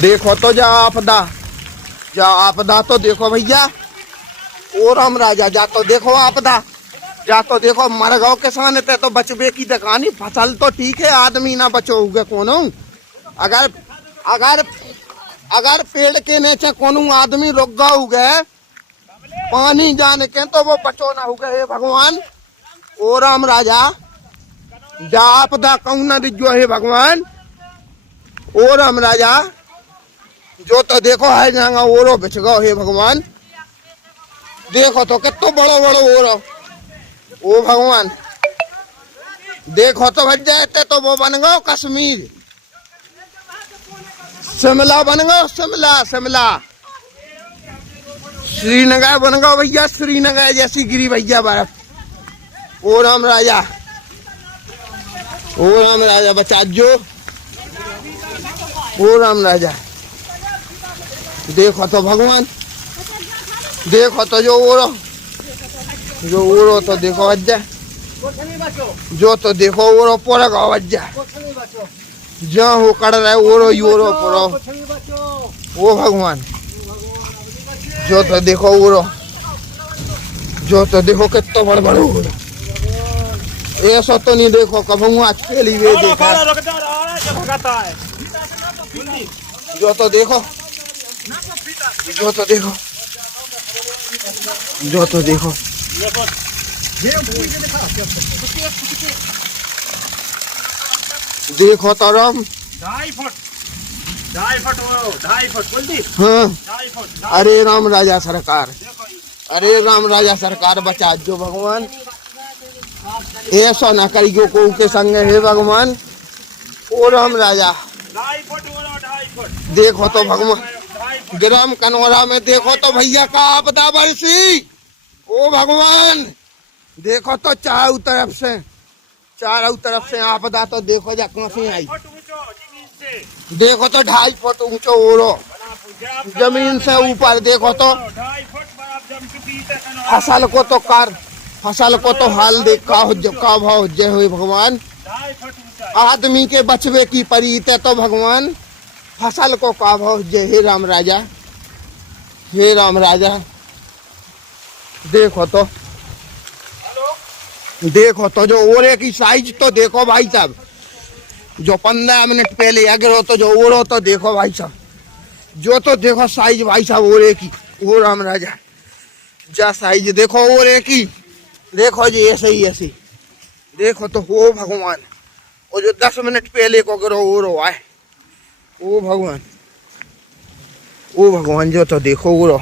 देखो तो जा आपदा तो देखो भैया। ओ राम राजा जा तो देखो आपदा, जा तो देखो मरगांव किसान ते तो बचबे की दकानी। फसल तो ठीक है, आदमी ना बचोगे कोनो। अगर अगर अगर पेड़ के नीचे कोनो आदमी रुक गए गए पानी जाने के तो वो बचो ना हो गए। भगवान ओ राम राजा जा आपदा कहूँ न दिजो हे भगवान। ओ राम राजा जो तो देखो है जाएगा ओरो बिछ गो हे भगवान। देखो तो कितो बड़ो बड़ो ओरो। ओ भगवान देखो तो भज जाते तो वो बन गो कश्मीर, शिमला बन गो शिमला श्रीनगर बन गो भैया, श्रीनगर जैसी गिरी भैया बर्फ। ओ राम राजा बचा जो। ओ राम राजा देखो तो भगवान, देखो तो जो ओरो तो देखो वज्जा, जो तो देखो ओरो पूरा गाँव वज्जा जहाँ हो कड़ रहा है ओरो यूरो पूरा। ओ भगवान जो तो देखो ओरो, जो तो देखो कितना बड़ बड़ ओरो। ऐसा तो नहीं देखो कभी आज पहली वे देखा। जो तो देखो, जो तो देखो, जो तो देखो देखो तो राम 2.5 फुट हाँ। 2.5 फुट। अरे राम राजा सरकार, अरे राम राजा सरकार बचा जो भगवान। ऐसा ना करियो को के संग है भगवान। ओ राम राजा 2.5 फुट। देखो तो भगवान ग्राम कनौरा में देखो तो भैया का आपदा बरसी। ओ भगवान देखो तो चारों तरफ से आपदा तो देखो जा कहाँ से आई। देखो तो 2.5 फुट ऊंचो ओरो जमीन से ऊपर। देखो तो फसल को तो हाल देख का भाव जय हो भगवान। आदमी के बचवे की परीत है तो भगवान फसल को का भाव जय। हे राम राजा, हे राम राजा देखो तो, देखो तो जो ओरे की साइज तो देखो भाई साहब। जो 15 मिनट पहले अगर तो जो ओरो तो देखो भाई साहब, जो तो देखो साइज भाई साहब ओरे की। ओ राम राजा जा साइज देखो ओरे की, देखो जी ऐसे ही ऐसी देखो तो हो भगवान। और जो 10 मिनट पहले को अगर ओरो आए ओ भगवान, ओ भगवान जो तो देखो ओरो।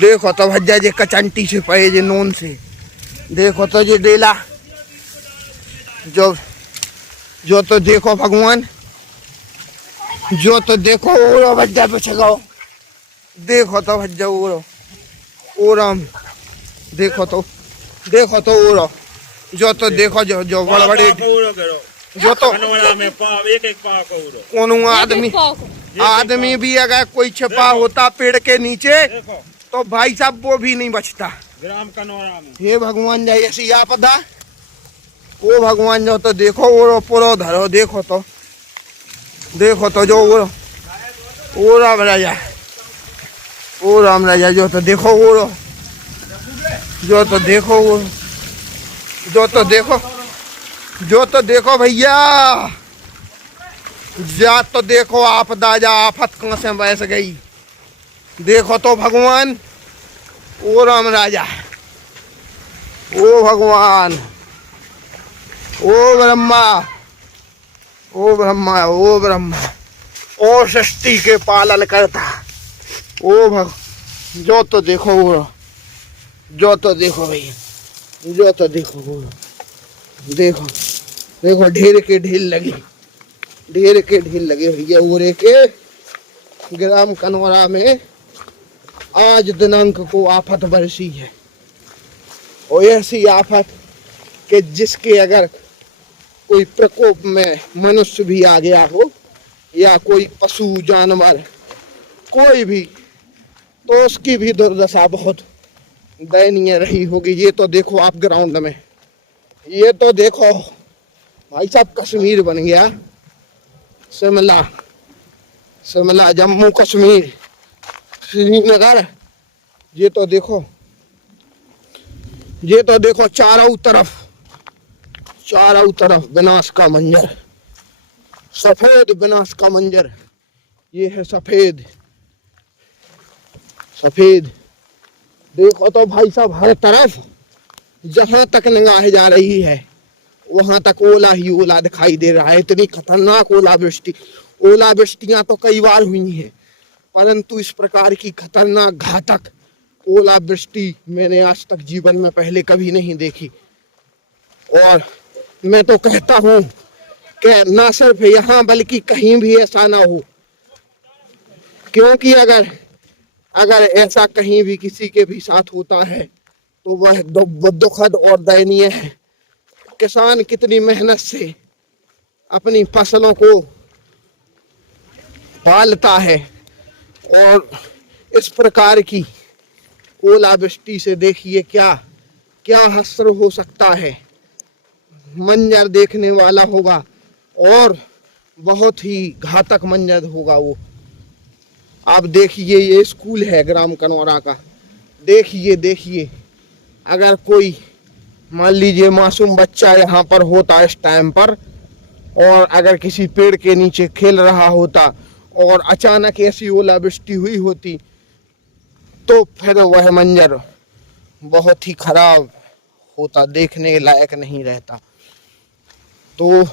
देखो तो भज्जा जे कचंटी से पे जे नोन से। देखो तो जो डेला जो तो देखो भगवान, जो तो देखो ओरो भज्जा बचगाओ। देखो तो भज्जा ओरो ओ राम देखो तो ओरो जो तो देखो जो बड़े बड़े जो तो कोनो आदमी भी अगर कोई छिपा होता पेड़ के नीचे तो भाई साहब वो भी नहीं बचता। ग्राम कनौरा में हे भगवान जाए ऐसी आपदा। ओ भगवान जो तो देखो ओरो पूरा धरो। देखो तो जो ओ राम राजा, ओ राम राजा जो तो देखो ओरो, जो तो देखो ओरो, जो तो देखो भैया जा तो देखो आपदा जा आफत कहाँ से बस गई। देखो तो भगवान ओ राम राजा, ओ भगवान, ओ ब्रह्मा, ओ ब्रह्मा, ओ ब्रह्मा, ओ सृष्टि के पालन करता। ओ जो तो देखो वो, जो तो देखो भैया, जो तो देखो वो, देखो ढेर के ढील लगी भैया ओरे के ग्राम कनौरा में आज दिनांक को आफत बरसी है। और ऐसी आफत कि जिसके अगर कोई प्रकोप में मनुष्य भी आ गया हो या कोई पशु जानवर कोई भी, तो उसकी भी दुर्दशा बहुत दयनीय रही होगी। ये तो देखो आप ग्राउंड में, ये तो देखो भाई साहब कश्मीर बन गया। शिमला, शिमला, जम्मू कश्मीर, श्रीनगर, ये तो देखो, ये तो देखो चारों तरफ विनाश का मंजर, सफेद विनाश का मंजर। ये है सफेद, सफेद। देखो तो भाई साहब, हर तरफ जहां तक निगाह जा रही है वहां तक ओला ही ओला दिखाई दे रहा है। इतनी खतरनाक ओलावृष्टि, ओलावृष्टियां तो कई बार हुई हैं, परंतु इस प्रकार की खतरनाक घातक ओलावृष्टि मैंने आज तक जीवन में पहले कभी नहीं देखी। और मैं तो कहता हूं कि ना सिर्फ यहाँ बल्कि कहीं भी ऐसा ना हो, क्योंकि अगर ऐसा कहीं भी किसी के भी साथ होता है तो वह दुखद और दयनीय है। किसान कितनी मेहनत से अपनी फसलों को पालता है और इस प्रकार की ओलावृष्टि से देखिए क्या क्या हश्र हो सकता है। मंजर देखने वाला होगा और बहुत ही घातक मंजर होगा वो। आप देखिए, ये स्कूल है ग्राम कनौरा का। देखिए अगर कोई मान लीजिए मासूम बच्चा यहाँ पर होता इस टाइम पर, और अगर किसी पेड़ के नीचे खेल रहा होता और अचानक ऐसी ओलावृष्टि हुई होती तो फिर वह मंजर बहुत ही खराब होता, देखने लायक नहीं रहता। तो